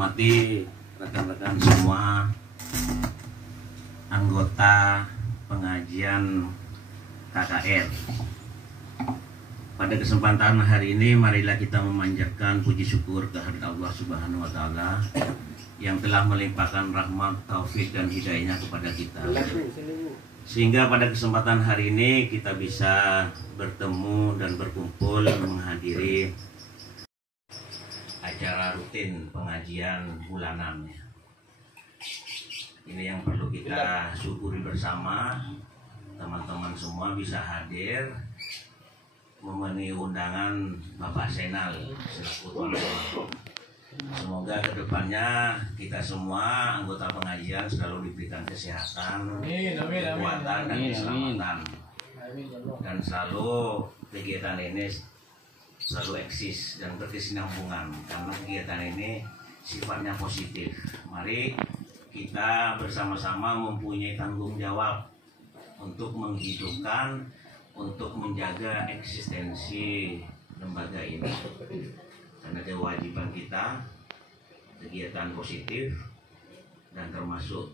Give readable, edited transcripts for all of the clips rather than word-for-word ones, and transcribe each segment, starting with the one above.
hormati rekan-rekan semua anggota pengajian KKR. Pada kesempatan hari ini marilah kita memanjatkan puji syukur kehadirat Allah Subhanahu wa taala yang telah melimpahkan rahmat, taufik dan hidayahnya kepada kita. Sehingga pada kesempatan hari ini kita bisa bertemu dan berkumpul menghadiri acara rutin pengajian bulanan. Ini yang perlu kita syukuri bersama. Teman-teman semua bisa hadir memenuhi undangan Bapak Senal selaku tuan rumah. Semoga kedepannya kita semua anggota pengajian selalu diberikan kesehatan, kekuatan dan keselamatan, dan selalu kegiatan ini selalu eksis dan berkesinambungan karena kegiatan ini sifatnya positif. Mari kita bersama-sama mempunyai tanggung jawab untuk menghidupkan, untuk menjaga eksistensi lembaga ini, karena kewajiban kita kegiatan positif dan termasuk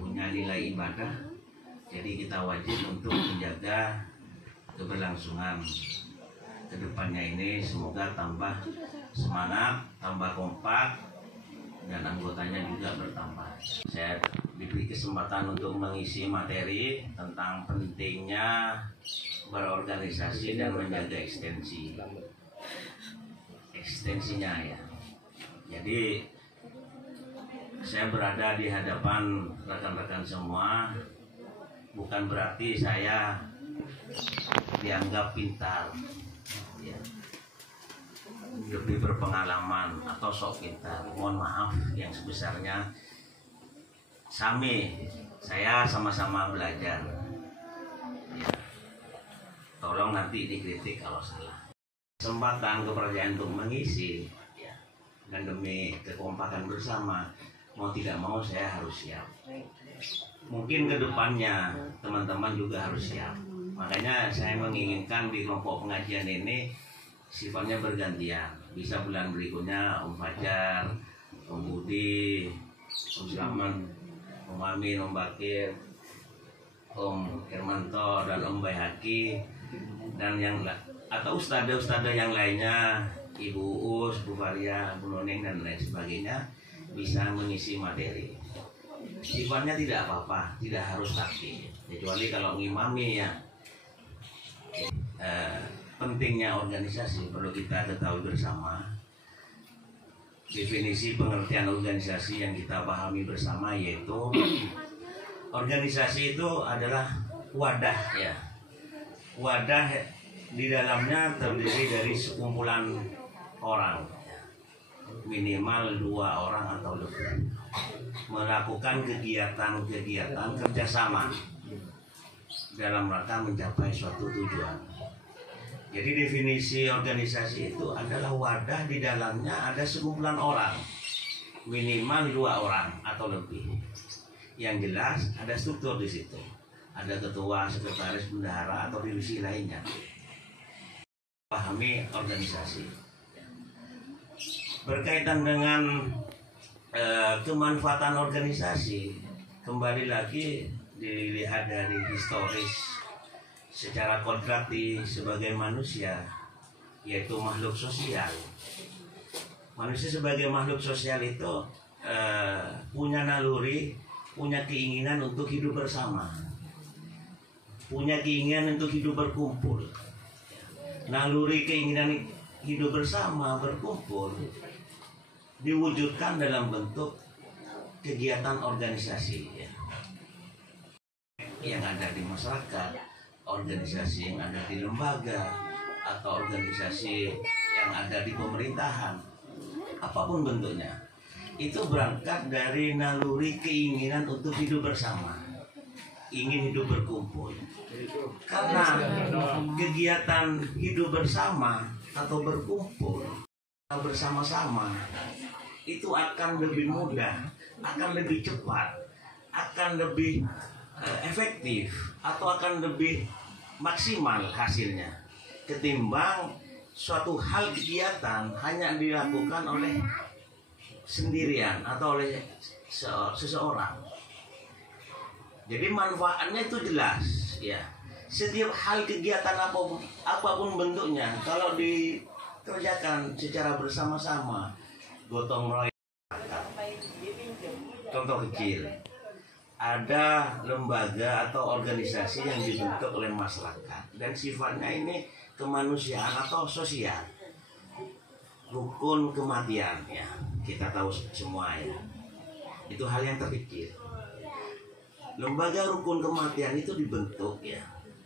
punya nilai ibadah. Jadi kita wajib untuk menjaga keberlangsungan kedepannya ini. Semoga tambah semangat, tambah kompak, dan anggotanya juga bertambah. Saya diberi kesempatan untuk mengisi materi tentang pentingnya berorganisasi dan menjaga eksistensinya ya. Jadi saya berada di hadapan rekan-rekan semua bukan berarti saya dianggap pintar ya, lebih berpengalaman atau sok pintar. Mohon maaf yang sebesarnya. Saya sama-sama belajar ya. Tolong nanti dikritik kalau salah. Kesempatan kepercayaan untuk mengisi ya, dan demi kekompakan bersama, mau tidak mau saya harus siap. Mungkin kedepannya teman-teman juga harus siap. Makanya saya menginginkan di kelompok pengajian ini sifatnya bergantian. Bisa bulan berikutnya Om Fajar, Om Budi, Om Sulaman, Om Amin, Om Bakir, Om Hermanto, dan Om Bayhaki, dan yang atau ustadzah-ustadzah yang lainnya, Ibu Uus, Bu Faria, Bu Noneng, dan lain sebagainya bisa mengisi materi. Sifatnya tidak apa-apa, tidak harus taktik, kecuali kalau ngimami ya. Pentingnya organisasi perlu kita ketahui bersama. Definisi pengertian organisasi yang kita pahami bersama yaitu organisasi itu adalah wadah ya. Wadah di dalamnya terdiri dari sekumpulan orang, minimal 2 orang atau lebih, melakukan kegiatan-kegiatan kerjasama dalam rangka mencapai suatu tujuan. Jadi definisi organisasi itu adalah wadah di dalamnya ada sekumpulan orang, minimal 2 orang atau lebih. Yang jelas ada struktur di situ, ada ketua, sekretaris, bendahara atau divisi lainnya. Pahami organisasi. Berkaitan dengan kemanfaatan organisasi, kembali lagi dilihat dari historis. Secara kodrati sebagai manusia, yaitu makhluk sosial. Manusia sebagai makhluk sosial itu punya naluri, punya keinginan untuk hidup bersama, punya keinginan untuk hidup berkumpul. Naluri keinginan hidup bersama, berkumpul, diwujudkan dalam bentuk kegiatan organisasi ya, yang ada di masyarakat, organisasi yang ada di lembaga, atau organisasi yang ada di pemerintahan, apapun bentuknya, itu berangkat dari naluri keinginan untuk hidup bersama, ingin hidup berkumpul. Karena kegiatan hidup bersama atau berkumpul bersama-sama itu akan lebih mudah, akan lebih cepat, akan lebih efektif, atau akan lebih maksimal hasilnya ketimbang suatu hal kegiatan hanya dilakukan oleh sendirian atau oleh seseorang. Jadi manfaatnya itu jelas, ya. Setiap hal kegiatan apapun bentuknya, kalau dikerjakan secara bersama-sama, gotong royong. Contoh kecil, ada lembaga atau organisasi yang dibentuk oleh masyarakat dan sifatnya ini kemanusiaan atau sosial. Rukun kematian, ya, kita tahu semua, ya. Itu hal yang terkecil. Lembaga rukun kematian itu dibentuk, ya,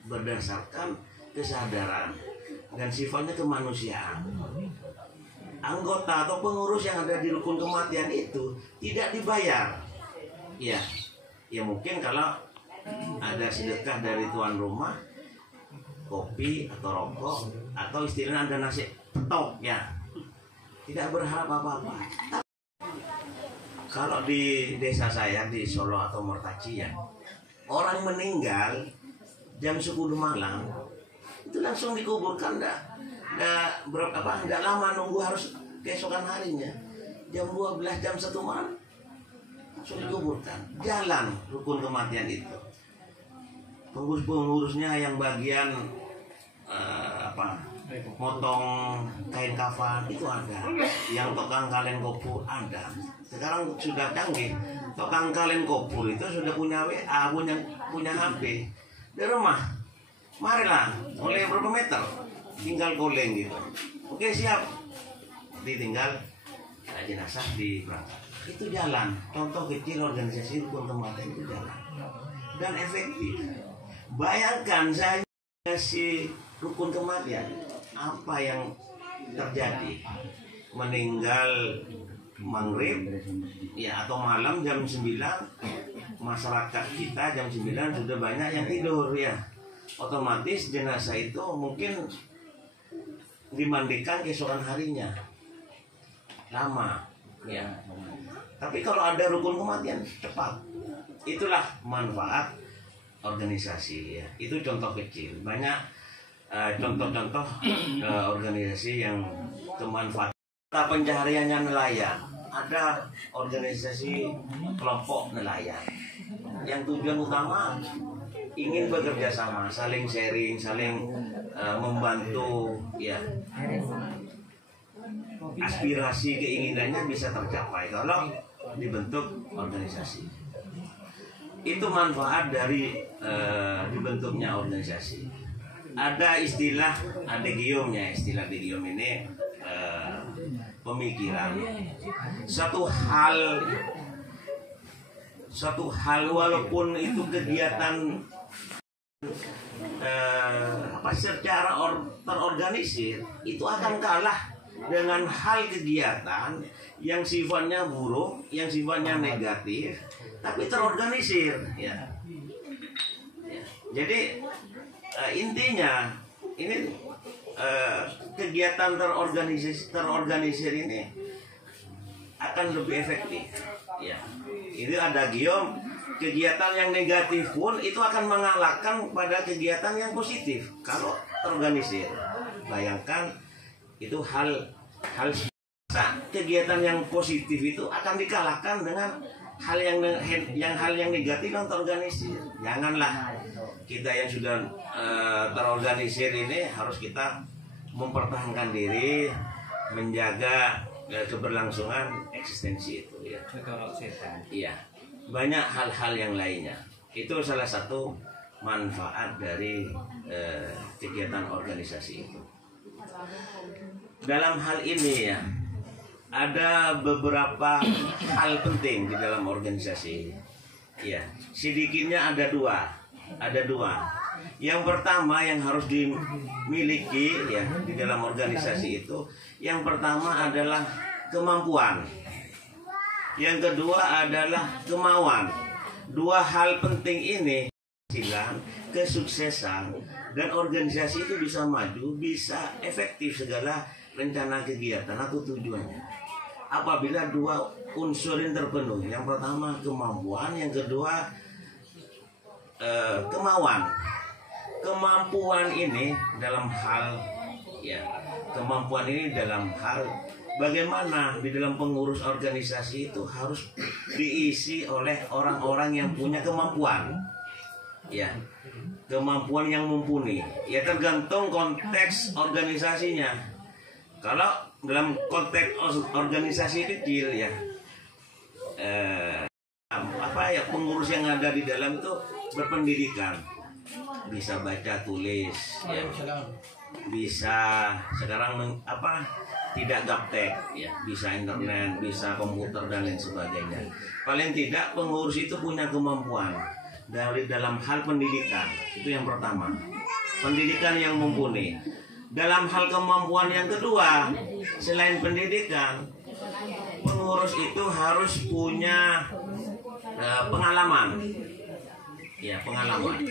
berdasarkan kesadaran dan sifatnya kemanusiaan. Anggota atau pengurus yang ada di rukun kematian itu tidak dibayar, ya. Ya mungkin kalau ada sedekah dari tuan rumah, kopi atau rokok, atau istilahnya ada nasi petok, ya, tidak berharap apa-apa. Kalau di desa saya di Solo atau Mertacian, orang meninggal jam 10 malam itu langsung dikuburkan, enggak lama nunggu, harus keesokan harinya jam 12, jam 1 malam langsung dikuburkan. Jalan rukun kematian itu. Pengurus-pengurusnya yang bagian motong kain kafan itu ada, yang tukang kalen kopur ada. Sekarang sudah canggih, tukang kalen kopur itu sudah punya WA, punya HP di rumah. Marilah, oleh berapa meter, tinggal goleng gitu. Oke, siap, ditinggal jenazah berangkat. Itu jalan. Contoh kecil organisasi rukun kematian itu jalan dan efektif. Bayangkan saya kasih rukun kematian, apa yang terjadi? Meninggal maghrib, ya, atau malam jam 9, masyarakat kita jam 9 sudah banyak yang tidur, ya. Otomatis jenazah itu mungkin dimandikan keesokan harinya. Lama, ya. Tapi kalau ada rukun kematian cepat. Itulah manfaat organisasi, ya. Itu contoh kecil. Banyak contoh-contoh organisasi yang kemanfaatan. Pencahariannya nelayan, ada organisasi kelompok nelayan yang tujuan utama ingin bekerja sama, saling sharing, saling membantu, ya. Aspirasi keinginannya bisa tercapai kalau dibentuk organisasi. Itu manfaat dari dibentuknya organisasi. Ada istilah adegium, ya. Istilah adegium ini pemikiran satu hal walaupun itu kegiatan secara terorganisir, itu akan kalah dengan hal kegiatan yang sifatnya buruk, yang sifatnya negatif, tapi terorganisir, ya. Jadi intinya ini kegiatan terorganisir ini akan lebih efektif, ya. Itu ada gium, kegiatan yang negatif pun itu akan mengalahkan pada kegiatan yang positif kalau terorganisir. Bayangkan itu hal kegiatan yang positif itu akan dikalahkan dengan hal yang negatif yang terorganisir. Janganlah kita yang sudah terorganisir ini, harus kita mempertahankan diri, menjaga keberlangsungan eksistensi itu, ya. Iya. Banyak hal-hal yang lainnya. Itu salah satu manfaat dari kegiatan organisasi itu. Dalam hal ini, ya, ada beberapa hal penting di dalam organisasi. Ya, sedikitnya ada dua. Yang pertama yang harus dimiliki, ya, di dalam organisasi itu, yang pertama adalah kemampuan. Yang kedua adalah kemauan. Dua hal penting ini kesuksesan dan organisasi itu bisa maju, bisa efektif segala rencana kegiatan atau tujuannya apabila dua unsur yang terpenuhi. Yang pertama kemampuan, yang kedua kemauan. Kemampuan ini dalam hal bagaimana di dalam pengurus organisasi itu harus diisi oleh orang-orang yang punya kemampuan, ya, kemampuan yang mumpuni. Ya tergantung konteks organisasinya. Kalau dalam konteks organisasi kecil ya, pengurus yang ada di dalam itu berpendidikan, bisa baca tulis, ya, bisa sekarang tidak gaptek, ya, bisa internet, bisa komputer dan lain sebagainya. Paling tidak pengurus itu punya kemampuan dari dalam hal pendidikan, itu yang pertama, pendidikan yang mumpuni. Dalam hal kemampuan yang kedua, selain pendidikan, pengurus itu harus punya pengalaman. Ya, pengalaman.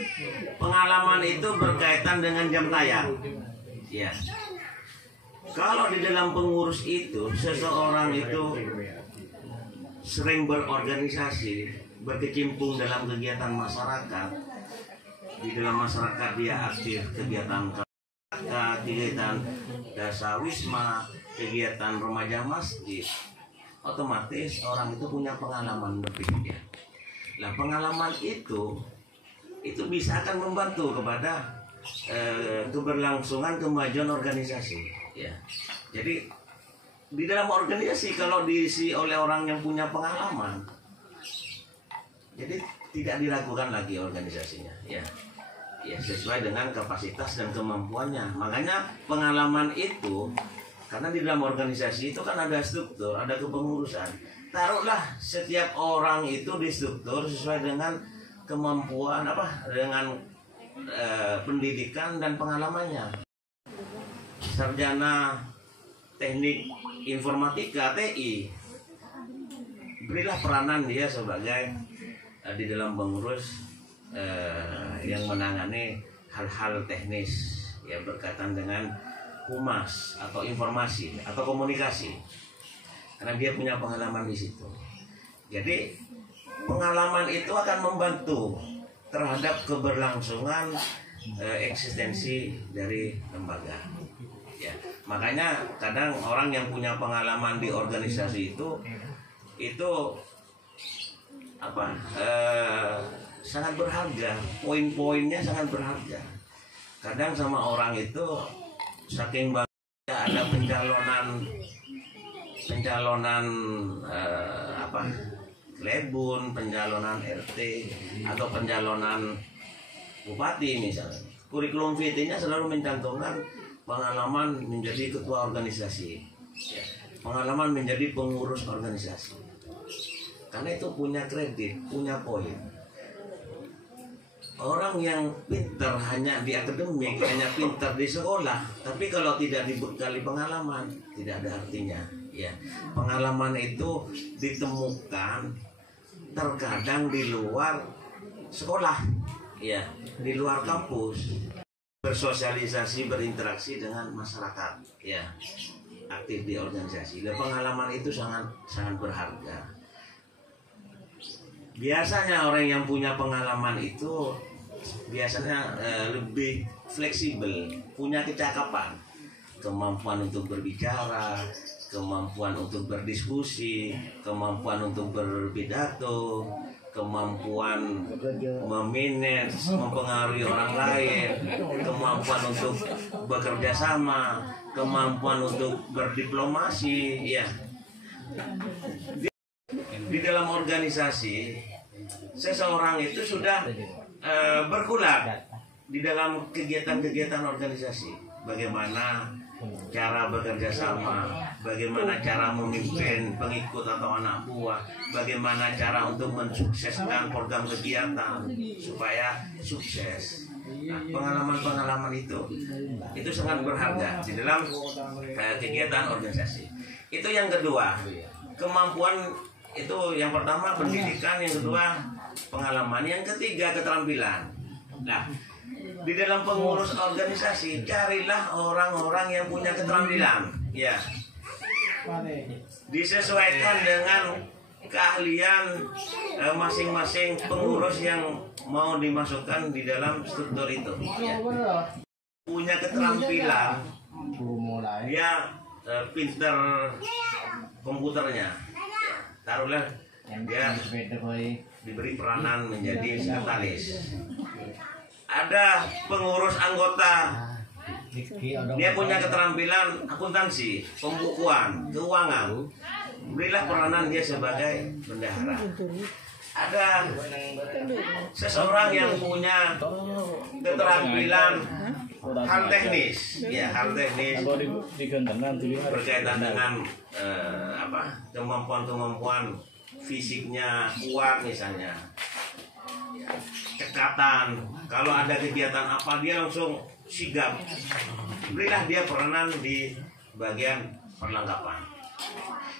Pengalaman itu berkaitan dengan jam tayang. Ya. Kalau di dalam pengurus itu seseorang itu sering berorganisasi, berkecimpung dalam kegiatan masyarakat. Di dalam masyarakat dia aktif kegiatan dasawisma, kegiatan remaja masjid. Otomatis orang itu punya pengalaman lebih. Ya. Nah, pengalaman itu bisa akan membantu kepada keberlangsungan kemajuan organisasi. Ya. Jadi di dalam organisasi kalau diisi oleh orang yang punya pengalaman, jadi tidak diragukan lagi organisasinya. Ya, ya sesuai dengan kapasitas dan kemampuannya. Makanya pengalaman itu, karena di dalam organisasi itu kan ada struktur, ada kepengurusan. Taruhlah setiap orang itu distruktur sesuai dengan kemampuan dengan pendidikan dan pengalamannya. Sarjana teknik informatika TI, berilah peranan dia sebagai di dalam pengurus yang menangani hal-hal teknis yang berkaitan dengan humas atau informasi atau komunikasi, karena dia punya pengalaman di situ. Jadi pengalaman itu akan membantu terhadap keberlangsungan eksistensi dari lembaga. Ya, makanya kadang orang yang punya pengalaman di organisasi itu sangat berharga, poin-poinnya sangat berharga. Kadang sama orang itu saking bangga ada pencalonan klebun, pencalonan RT atau pencalonan bupati misalnya. Kurikulum vitae-nya selalu mencantumkan pengalaman menjadi ketua organisasi, ya, pengalaman menjadi pengurus organisasi. Karena itu punya kredit, punya poin. Orang yang pintar hanya di akademik, hanya pintar di sekolah, tapi kalau tidak dibekali pengalaman, tidak ada artinya. Ya, pengalaman itu ditemukan terkadang di luar sekolah, ya, di luar kampus. Bersosialisasi, berinteraksi dengan masyarakat, ya, aktif di organisasi. Dan pengalaman itu sangat berharga. Biasanya orang yang punya pengalaman itu biasanya lebih fleksibel, punya kecakapan, kemampuan untuk berbicara, kemampuan untuk berdiskusi, kemampuan untuk berpidato, kemampuan memanage, mempengaruhi orang lain, kemampuan untuk bekerja sama, kemampuan untuk berdiplomasi, ya. Di dalam organisasi, seseorang itu sudah bergulat di dalam kegiatan-kegiatan organisasi. Bagaimana cara bekerja sama, bagaimana cara memimpin pengikut atau anak buah, bagaimana cara untuk mensukseskan program kegiatan supaya sukses. Nah, pengalaman-pengalaman itu sangat berharga di dalam kegiatan organisasi. Itu yang kedua, kemampuan itu yang pertama pendidikan, yang kedua pengalaman, yang ketiga keterampilan. Nah, di dalam pengurus organisasi carilah orang-orang yang punya keterampilan, ya, disesuaikan dengan keahlian masing-masing pengurus yang mau dimasukkan di dalam struktur itu, ya. Punya keterampilan, dia pinter komputernya, taruhlah dia diberi peranan menjadi sekretaris. Ada pengurus anggota, dia punya keterampilan akuntansi, pembukuan, keuangan, berilah peranan dia sebagai bendahara. Ada seseorang yang punya keterampilan hal teknis, ya hal teknis berkaitan dengan kemampuan fisiknya kuat misalnya, cekatan. Kalau ada kegiatan apa dia langsung sigap. Berilah dia peranan di bagian perlengkapan.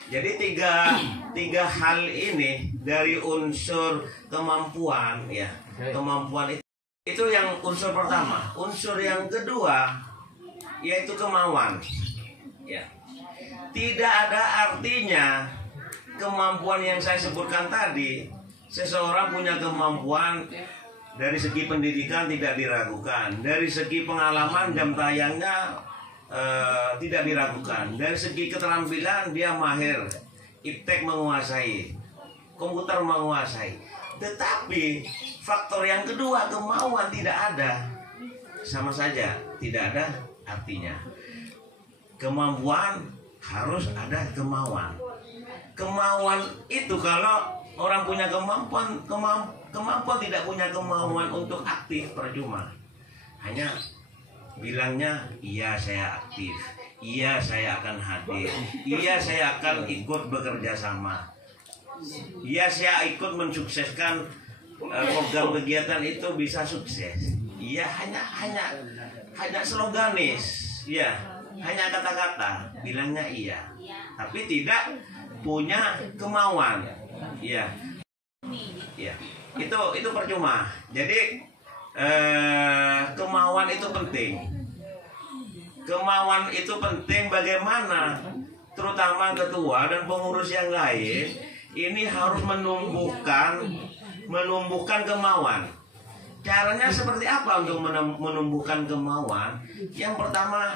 Jadi tiga hal ini dari unsur kemampuan, ya kemampuan itu yang unsur pertama. Unsur yang kedua yaitu kemauan. Ya, tidak ada artinya kemampuan yang saya sebutkan tadi. Seseorang punya kemampuan dari segi pendidikan tidak diragukan, dari segi pengalaman jam tayangnya tidak diragukan, dari segi keterampilan dia mahir, iptek menguasai, komputer menguasai. Tetapi faktor yang kedua, kemauan, tidak ada, sama saja tidak ada artinya. Kemampuan harus ada kemauan. Kemauan itu kalau orang punya kemampuan tidak punya kemauan untuk aktif, percuma. Hanya bilangnya, iya saya aktif, iya saya akan hadir, iya saya akan ikut bekerja sama, iya saya ikut mensukseskan program kegiatan itu bisa sukses. Iya, hanya sloganis, ya hanya kata-kata, bilangnya iya, tapi tidak punya kemauan, ya, ya itu percuma. Jadi kemauan itu penting. Kemauan itu penting. Bagaimana terutama ketua dan pengurus yang lain ini harus menumbuhkan kemauan. Caranya seperti apa untuk menumbuhkan kemauan? Yang pertama,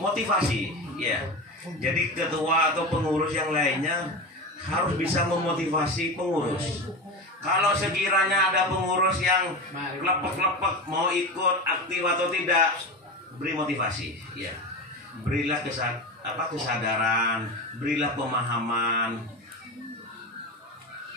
motivasi, ya. Jadi ketua atau pengurus yang lainnya harus bisa memotivasi pengurus. Kalau sekiranya ada pengurus yang lepek-lepek mau ikut aktif atau tidak, beri motivasi, ya. Berilah kesadaran, berilah pemahaman.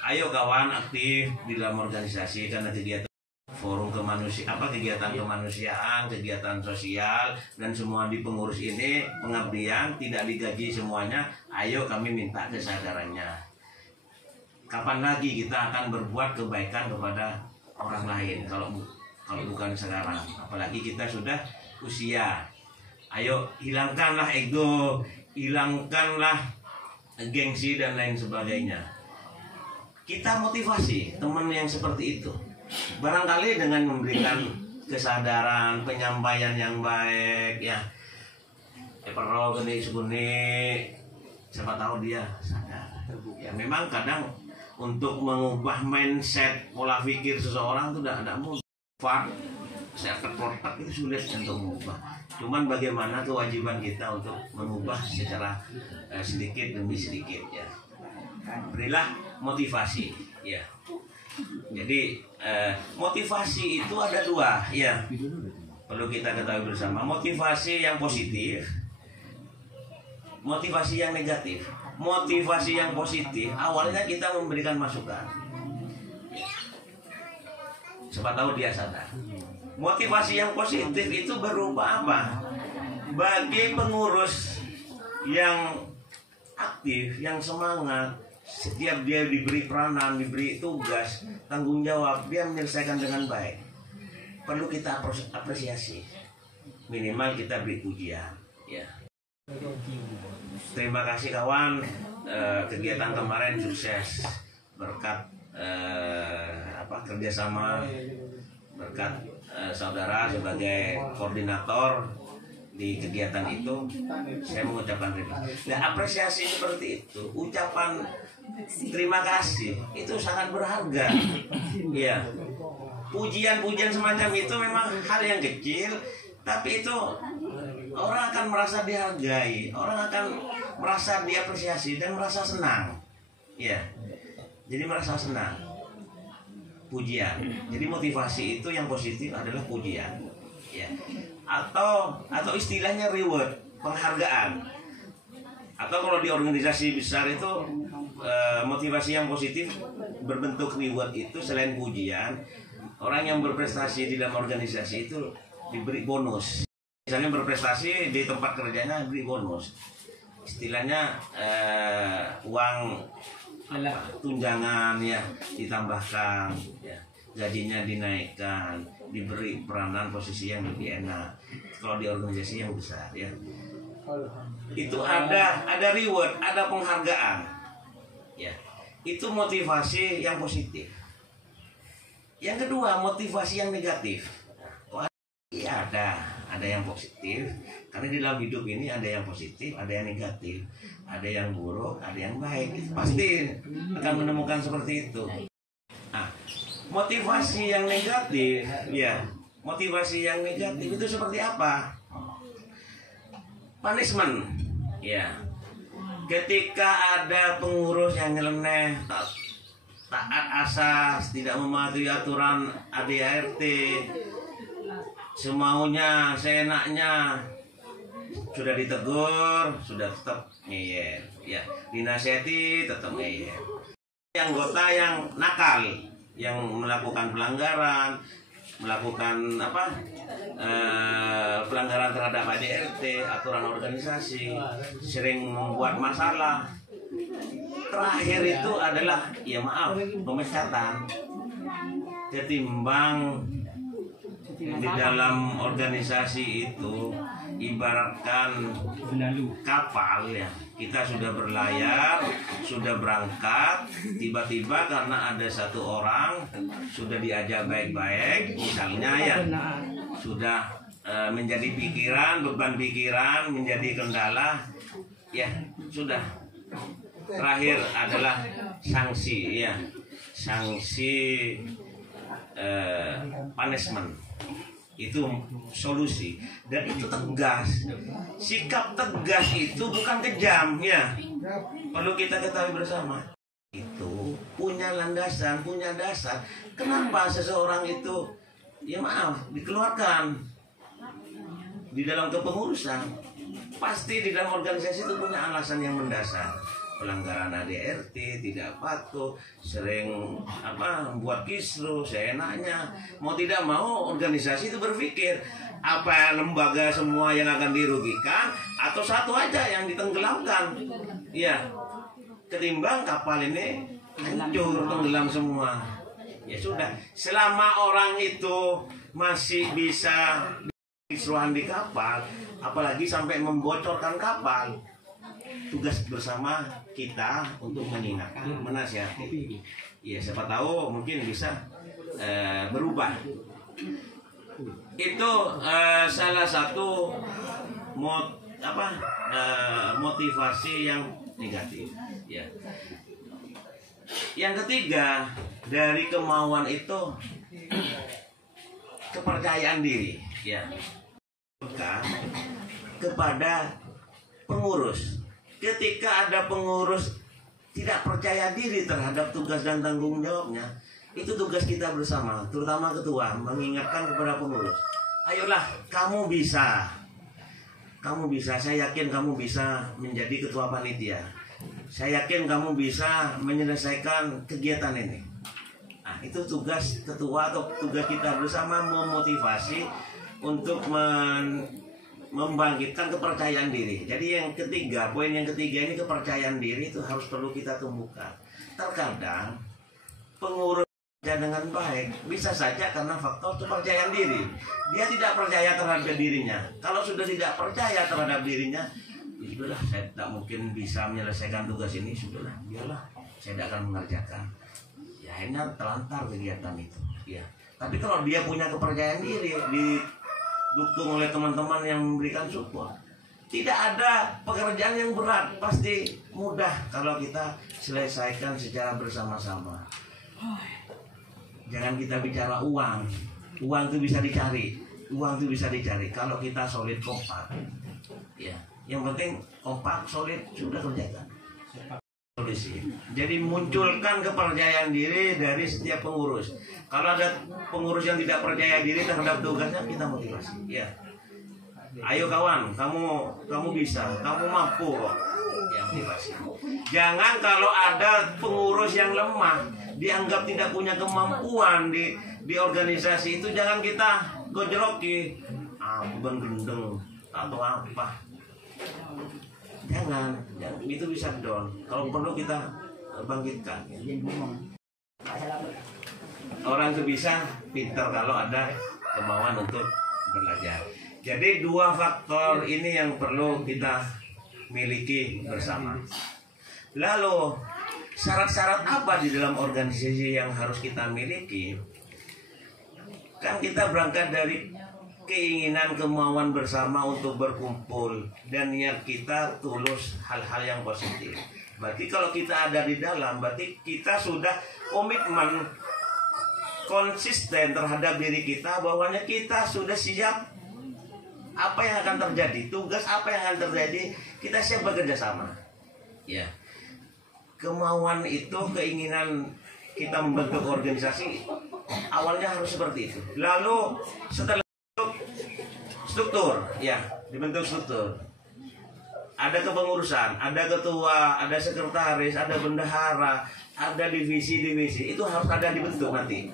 Ayo kawan aktif di dalam organisasi karena kegiatan forum kegiatan kemanusiaan, kegiatan sosial, dan semua di pengurus ini pengabdian tidak digaji semuanya. Ayo kami minta kesadarannya. Kapan lagi kita akan berbuat kebaikan kepada orang lain kalau bukan sekarang? Apalagi kita sudah usia. Ayo hilangkanlah ego, hilangkanlah gengsi dan lain sebagainya. Kita motivasi teman yang seperti itu. Barangkali dengan memberikan kesadaran, penyampaian yang baik, ya. Perlu gini seguni, siapa tahu dia sadar. Ya memang kadang untuk mengubah mindset, pola pikir seseorang itu tidak mudah. Saya terkotak itu sulit untuk mengubah. Cuman bagaimana kewajiban kita untuk mengubah secara sedikit demi sedikit, ya. Berilah motivasi, ya. Jadi motivasi itu ada dua, ya. Perlu kita ketahui bersama. Motivasi yang positif, motivasi yang negatif. Motivasi yang positif awalnya kita memberikan masukan, siapa tahu dia sadar. Motivasi yang positif itu berupa apa? Bagi pengurus yang aktif, yang semangat, setiap dia diberi peranan, diberi tugas, tanggung jawab, dia menyelesaikan dengan baik. Perlu kita apresiasi, minimal kita beri pujian, ya. Terima kasih kawan, kegiatan kemarin sukses berkat kerjasama, berkat saudara sebagai koordinator di kegiatan itu. Saya mengucapkan terima kasih. Nah, apresiasi seperti itu, ucapan terima kasih itu sangat berharga, ya. Pujian-pujian semacam itu memang hal yang kecil, tapi itu orang akan merasa dihargai, orang akan merasa diapresiasi dan merasa senang. Ya. Jadi merasa senang. Pujian. Jadi motivasi itu yang positif adalah pujian. Ya. Atau istilahnya reward, penghargaan. Atau kalau di organisasi besar itu motivasi yang positif berbentuk reward itu selain pujian, orang yang berprestasi di dalam organisasi itu diberi bonus. Misalnya berprestasi di tempat kerjanya diberi bonus. Istilahnya uang tunjangan ya ditambahkan, ya, gajinya dinaikkan, diberi peranan posisi yang lebih enak. Kalau di organisasi yang besar ya, itu ada reward, ada penghargaan, ya, itu motivasi yang positif. Yang kedua, motivasi yang negatif. Iya, ada yang positif, karena di dalam hidup ini ada yang positif, ada yang negatif, ada yang buruk, ada yang baik. Itu pasti akan menemukan seperti itu. Nah, motivasi yang negatif, ya, motivasi yang negatif itu seperti apa? Punishment, ya. Ketika ada pengurus yang nyeleneh, taat asas, tidak mematuhi aturan ADART, semaunya, seenaknya, sudah ditegur, sudah tetap ngeyel, ya, dinasihati tetap ngeyel. Anggota yang nakal, yang melakukan pelanggaran, melakukan pelanggaran terhadap ADART, aturan organisasi, sering membuat masalah. Terakhir itu adalah, ya maaf, pemecatan. Ketimbang di dalam organisasi itu ibaratkan kapal, ya, kita sudah berlayar, sudah berangkat, tiba-tiba karena ada satu orang sudah diajak baik-baik, misalnya ya, sudah menjadi pikiran, beban pikiran menjadi kendala, ya sudah. Terakhir adalah sanksi, ya, sanksi punishment. Itu solusi, dan itu tegas. Sikap tegas itu bukan kejam, ya, perlu kita ketahui bersama. Itu punya landasan, punya dasar. Kenapa seseorang itu, ya maaf, dikeluarkan di dalam kepengurusan? Pasti di dalam organisasi itu punya alasan yang mendasar. Pelanggaran ADART, tidak patuh, sering membuat kisruh seenaknya. Mau tidak mau organisasi itu berpikir apa lembaga semua yang akan dirugikan atau satu aja yang ditenggelamkan. Ya, ketimbang kapal ini hancur, tenggelam semua. Ya sudah, selama orang itu masih bisa kisruhan di kapal, apalagi sampai membocorkan kapal, tugas bersama kita untuk mengingatkan, menasihati. Ya, siapa tahu mungkin bisa berubah. Itu salah satu motivasi yang negatif. Ya. Yang ketiga, dari kemauan itu kepercayaan diri. Ya. Kepada pengurus. Ketika ada pengurus tidak percaya diri terhadap tugas dan tanggung jawabnya, itu tugas kita bersama, terutama ketua, mengingatkan kepada pengurus. Ayolah, kamu bisa. Kamu bisa, saya yakin kamu bisa menjadi ketua panitia. Saya yakin kamu bisa menyelesaikan kegiatan ini. Nah, itu tugas ketua atau tugas kita bersama, memotivasi untuk membangkitkan kepercayaan diri. Jadi yang ketiga, poin yang ketiga ini, kepercayaan diri itu harus perlu kita tumbuhkan. Terkadang pengurus dengan baik bisa saja karena faktor kepercayaan diri. Dia tidak percaya terhadap dirinya. Kalau sudah tidak percaya terhadap dirinya, ya sudahlah, saya tidak mungkin bisa menyelesaikan tugas ini, sudahlah, biarlah, saya tidak akan mengerjakan. Ya, akhirnya telantar kegiatan itu. Ya. Tapi kalau dia punya kepercayaan diri, didukung oleh teman-teman yang memberikan support, tidak ada pekerjaan yang berat, pasti mudah kalau kita selesaikan secara bersama-sama. Jangan kita bicara uang. Uang itu bisa dicari. Uang itu bisa dicari kalau kita solid kompak. Ya, yang penting kompak, solid, sudah kerjakan. Solusi. Jadi munculkan kepercayaan diri dari setiap pengurus. Kalau ada pengurus yang tidak percaya diri terhadap tugasnya, kita motivasi. Ya, ayo kawan, kamu bisa, kamu mampu kok. Ya, motivasi. Jangan kalau ada pengurus yang lemah, dianggap tidak punya kemampuan di organisasi itu, jangan kita gojloki, beban gendeng atau apa. Jangan, itu bisa down. Kalau perlu kita bangkitkan. Orang itu bisa pintar kalau ada kemauan untuk belajar. Jadi dua faktor ini yang perlu kita miliki bersama. Lalu syarat-syarat apa di dalam organisasi yang harus kita miliki? Kan kita berangkat dari keinginan, kemauan bersama untuk berkumpul, dan niat kita tulus hal-hal yang positif. Berarti kalau kita ada di dalam, berarti kita sudah komitmen, konsisten terhadap diri kita, bahwanya kita sudah siap apa yang akan terjadi, tugas apa yang akan terjadi, kita siap bekerja sama. Ya, kemauan itu, keinginan kita membentuk organisasi awalnya harus seperti itu. Lalu setelah struktur, ya, dibentuk struktur. Ada kepengurusan, ada ketua, ada sekretaris, ada bendahara, ada divisi-divisi. Itu harus ada dibentuk nanti.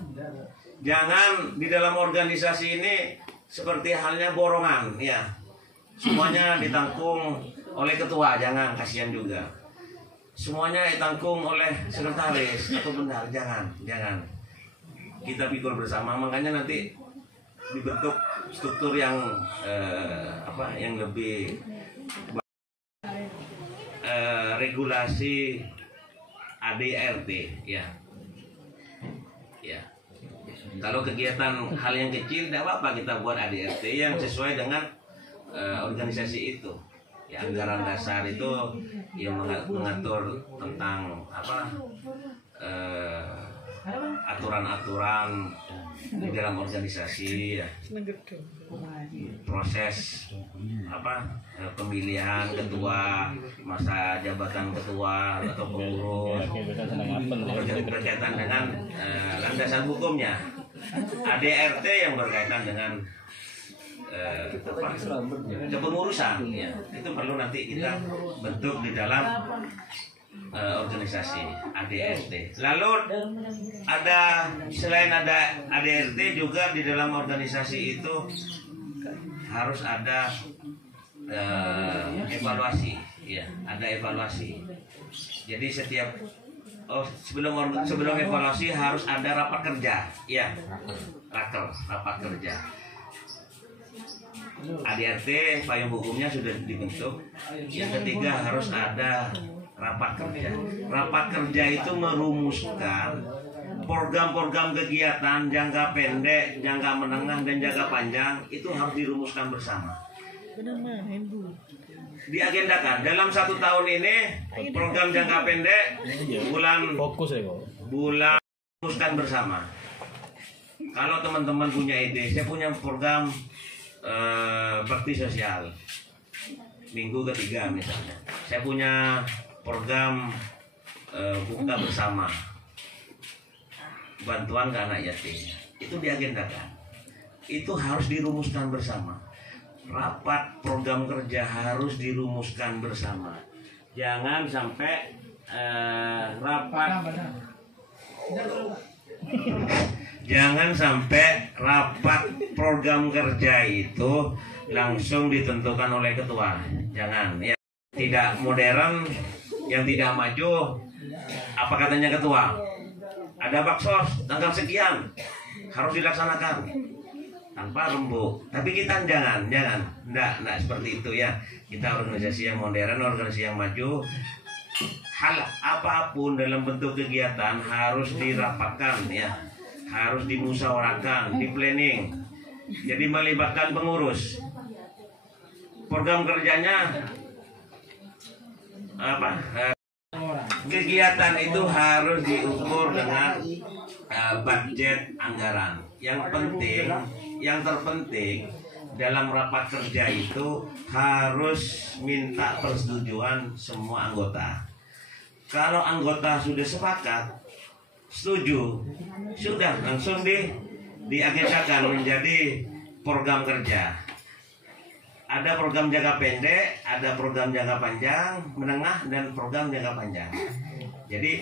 Jangan di dalam organisasi ini seperti halnya borongan, ya. Semuanya ditanggung oleh ketua, jangan, kasihan juga. Semuanya ditanggung oleh sekretaris atau bendahara, jangan. Kita pikir bersama, makanya nanti dibentuk struktur yang yang lebih regulasi ADRT, ya. Kalau kegiatan hal yang kecil tidak apa-apa, kita buat ADRT yang sesuai dengan organisasi itu. Ya, anggaran dasar itu yang mengatur tentang aturan-aturan di dalam organisasi, ya. Proses pemilihan ketua, masa jabatan ketua atau pengurus, berkaitan dengan landasan hukumnya. ADRT yang berkaitan dengan kepengurusan, ya. Itu perlu nanti kita bentuk di dalam organisasi ADRT. Lalu selain ada ADRT juga di dalam organisasi itu harus ada evaluasi, ya, ada evaluasi. Jadi sebelum evaluasi harus ada rapat kerja, ya, rapat kerja. ADRT payung hukumnya sudah dibentuk. Yang ketiga harus ada rapat kerja. Rapat kerja itu merumuskan program-program kegiatan jangka pendek, jangka menengah, dan jangka panjang. Itu harus dirumuskan bersama. Diagendakan dalam 1 tahun ini program jangka pendek bulan rumuskan bersama. Kalau teman-teman punya ide, saya punya program bakti sosial minggu ketiga misalnya. Saya punya program buka bersama, bantuan ke anak yatim. Itu diagendakan. Itu harus dirumuskan bersama. Rapat program kerja harus dirumuskan bersama. Jangan sampai Jangan sampai rapat program kerja itu langsung ditentukan oleh ketua. Jangan, ya. Tidak modern, yang tidak maju. Apa katanya ketua? Ada baksos tanggal sekian harus dilaksanakan tanpa rembuk. Tapi kita jangan, enggak seperti itu, ya. Kita organisasi yang modern, organisasi yang maju. Hal apapun dalam bentuk kegiatan harus dirapatkan, ya. Harus dimusyawarahkan, di planning. Jadi melibatkan pengurus. Program kerjanya kegiatan itu harus diukur dengan budget anggaran. Yang terpenting dalam rapat kerja itu harus minta persetujuan semua anggota. Kalau anggota sudah sepakat, setuju, sudah langsung diagendakan menjadi program kerja. Ada program jangka pendek, ada program jangka panjang, menengah, dan program jangka panjang. Jadi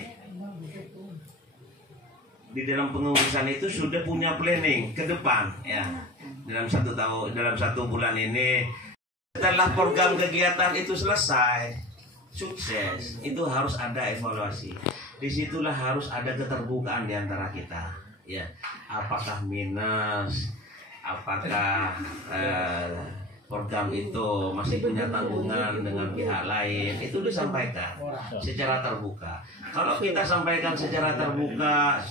di dalam pengurusan itu sudah punya planning ke depan, ya. Dalam 1 tahun, dalam 1 bulan ini, setelah program kegiatan itu selesai, sukses, itu harus ada evaluasi. Disitulah harus ada keterbukaan di antara kita, ya. Apakah minus, apakah program itu masih punya tanggungan dengan pihak lain, itu disampaikan secara terbuka. Kalau kita sampaikan secara terbuka,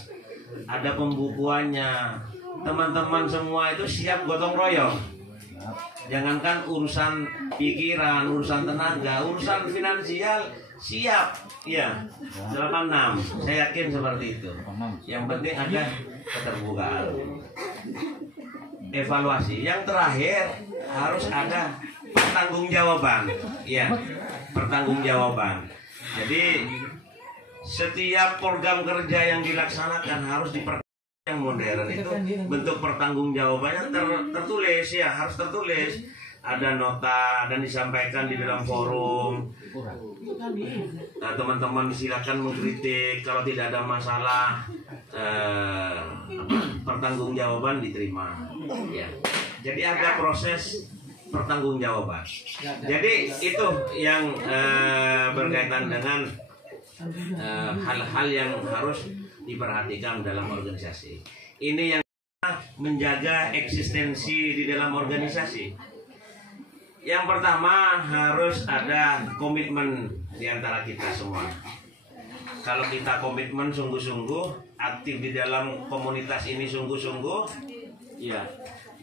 ada pembukuannya, teman-teman semua itu siap gotong royong. Jangankan urusan pikiran, urusan tenaga, urusan finansial siap, ya. 86, saya yakin seperti itu. Yang penting ada keterbukaan. Evaluasi. Yang terakhir harus ada pertanggungjawaban, ya. Pertanggungjawaban. Jadi setiap program kerja yang dilaksanakan harus yang modern itu bentuk pertanggungjawabannya tertulis, ya, harus tertulis. Ada nota dan disampaikan di dalam forum. Nah, teman-teman silakan mengkritik, kalau tidak ada masalah, pertanggungjawaban diterima, ya. Jadi ada proses pertanggungjawaban. Jadi itu yang berkaitan dengan hal-hal yang harus diperhatikan dalam organisasi. Ini yang menjaga eksistensi di dalam organisasi. Yang pertama harus ada komitmen di antara kita semua. Kalau kita komitmen sungguh-sungguh, aktif di dalam komunitas ini sungguh-sungguh, ya,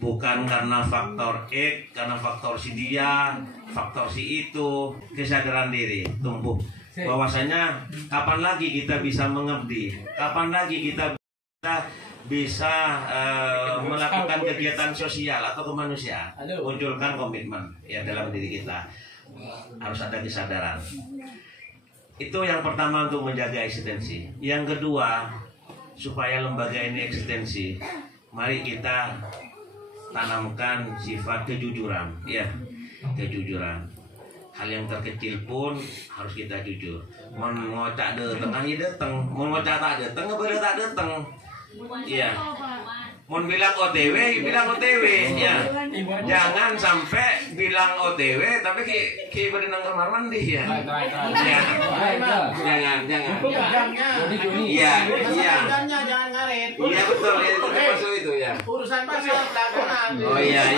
bukan karena faktor X, karena faktor si dia, faktor si itu, kesadaran diri tumbuh. Bahwasanya kapan lagi kita bisa mengabdi, kapan lagi kita bisa melakukan kegiatan sosial atau kemanusiaan. Munculkan komitmen, ya, dalam diri kita. Harus ada kesadaran. Itu yang pertama untuk menjaga eksistensi. Yang kedua, supaya lembaga ini eksistensi, mari kita tanamkan sifat kejujuran, ya, kejujuran. Hal yang terkecil pun harus kita jujur. Mon ngocak dateng, aja dateng. Mon ngocak tak dateng, ngebeda tak dateng. Iya. Mon bilang OTW, bilang OTW, ya. Jangan sampai bilang OTW tapi ki berenang kamar mandi, ya. Jangan. Iya. Jangan ngaret. Iya, betul, ya, itu masuk itu, ya. Urusan pasar belakangan. Oh iya.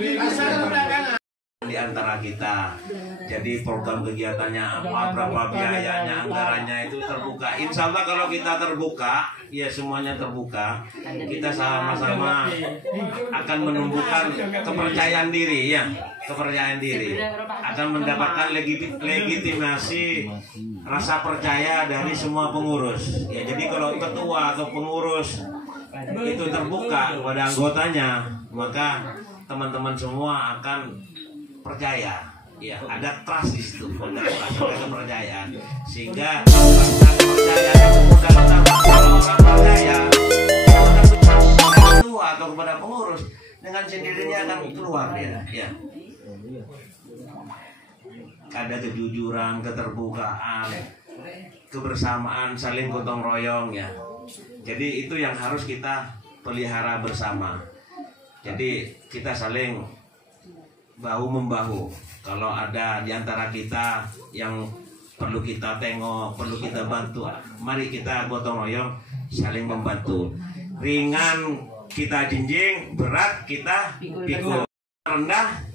Bisa belakangan. Di antara kita, jadi program kegiatannya apa, berapa biayanya, anggarannya itu terbuka. Insya Allah kalau kita terbuka, ya semuanya terbuka, kita sama-sama akan menumbuhkan kepercayaan diri, ya, kepercayaan diri, akan mendapatkan legitimasi rasa percaya dari semua pengurus. Ya, jadi kalau ketua atau pengurus itu terbuka kepada anggotanya, maka teman-teman semua akan percaya, ya, ada trust di situ, ada kepercayaan, sehingga kepercayaan kemudahan kalau orang percaya kepada ketua atau kepada pengurus dengan sendirinya akan keluar, ya. Ada kejujuran, keterbukaan, kebersamaan, saling gotong royong, ya. Jadi itu yang harus kita pelihara bersama. Jadi kita saling bahu membahu. Kalau ada di antara kita yang perlu kita tengok, perlu kita bantu, mari kita gotong royong saling membantu. Ringan kita jinjing, berat kita pikul. Rendah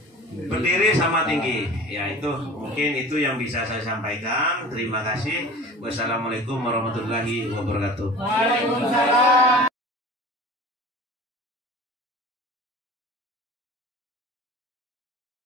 berdiri sama tinggi. Ya, itu mungkin itu yang bisa saya sampaikan. Terima kasih. Wassalamualaikum warahmatullahi wabarakatuh. Waalaikumsalam.